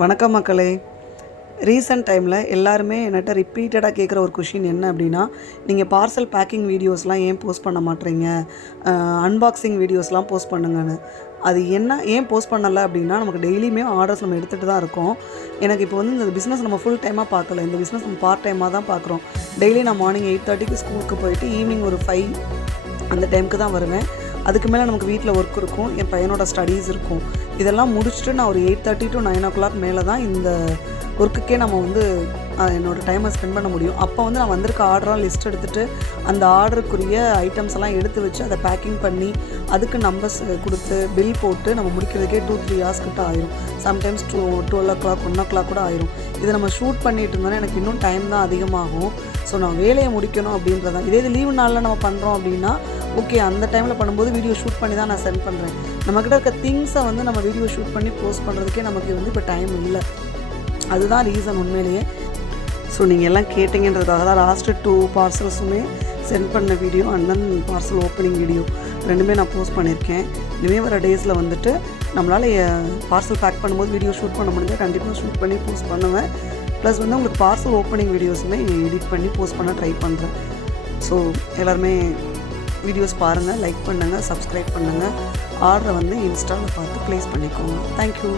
வணக்கம் மக்களே. ரீசெண்ட் டைமில் எல்லாருமே என்கிட்ட ரிப்பீட்டடாக கேட்குற ஒரு கொஷின் என்ன அப்படின்னா, நீங்கள் பார்சல் பேக்கிங் வீடியோஸ்லாம் ஏன் போஸ்ட் பண்ண மாட்டேறீங்க, அன்பாக்சிங் வீடியோஸ்லாம் போஸ்ட் பண்ணுங்கன்னு. அது என்ன ஏன் போஸ்ட் பண்ணலை அப்படின்னா, நமக்கு டெய்லியுமே ஆர்டர்ஸ் நம்ம எடுத்துகிட்டு தான் இருக்கோம். எனக்கு இப்போ வந்து இந்த பிஸ்னஸ் நம்ம ஃபுல் டைமாக பார்க்கல, இந்த பிஸ்னஸ் நம்ம பார்ட் டைமாக தான் பார்க்குறோம். டெய்லி நான் மார்னிங் 8:30க்கு ஸ்கூலுக்கு போயிட்டு ஈவினிங் ஒரு 5 அந்த டைமுக்கு தான் வருவேன். அதுக்கு மேலே நமக்கு வீட்டில் ஒர்க் இருக்கும், என் பையனோட ஸ்டடீஸ் இருக்கும். இதெல்லாம் முடிச்சுட்டு நான் ஒரு 8:30 to 9 o'clock மேலே தான் இந்த ஒர்க்குக்கே நம்ம வந்து என்னோடய டைமை ஸ்பெண்ட் பண்ண முடியும். அப்போ வந்து நான் வந்திருக்க ஆர்டராக லிஸ்ட் எடுத்துகிட்டு அந்த ஆர்டருக்குரிய ஐட்டம்ஸ் எல்லாம் எடுத்து வச்சு அதை பேக்கிங் பண்ணி அதுக்கு நம்பர்ஸ் கொடுத்து பில் போட்டு நம்ம முடிக்கிறதுக்கே 2-3 hours கிட்ட ஆயிரும். சம்டைம்ஸ் 12 o'clock 1 o'clock கூட ஆயிரும். இதை நம்ம ஷூட் பண்ணிட்டு இருந்தோன்னா எனக்கு இன்னும் டைம் தான் அதிகமாகும். ஸோ நான் வேலையை முடிக்கணும் அப்படின்றதான். இதே இது லீவு நாளில் நம்ம பண்ணுறோம் அப்படின்னா ஓகே, அந்த டைமில் பண்ணும்போது வீடியோ ஷூட் பண்ணி தான் நான் சென்ட் பண்ணுறேன். நம்மக்கிட்ட இருக்க திங்ஸை வந்து நம்ம வீடியோ ஷூட் பண்ணி போஸ்ட் பண்ணுறதுக்கே நமக்கு வந்து இப்போ டைம் இல்லை. அதுதான் ரீசன் உண்மையிலேயே. ஸோ நீங்கள் எல்லாம் கேட்டிங்கன்றதுக்காக தான் லாஸ்ட்டு 2 பார்சல்ஸுமே சென்ட் பண்ண video and then parcel opening video ரெண்டுமே நான் போஸ்ட் பண்ணியிருக்கேன். இனிமேல் வர டேஸில் வந்துட்டு நம்மளால் பார்சல் பேக் பண்ணும்போது வீடியோ ஷூட் பண்ண முடிஞ்சால் கண்டிப்பாக ஷூட் பண்ணி போஸ்ட் பண்ணுவேன். ப்ளஸ் வந்து உங்களுக்கு பார்சல் ஓப்பனிங் வீடியோஸுமே எடிட் பண்ணி போஸ்ட் பண்ண ட்ரை பண்ணுறேன். ஸோ எல்லாருமே வீடியோஸ் பாருங்கள், லைக் பண்ணுங்கள், சப்ஸ்கிரைப் பண்ணுங்கள். ஆர்டரை வந்து இன்ஸ்டாவில் பார்த்து ப்ளேஸ் பண்ணிக்கோங்க. தேங்க்யூ.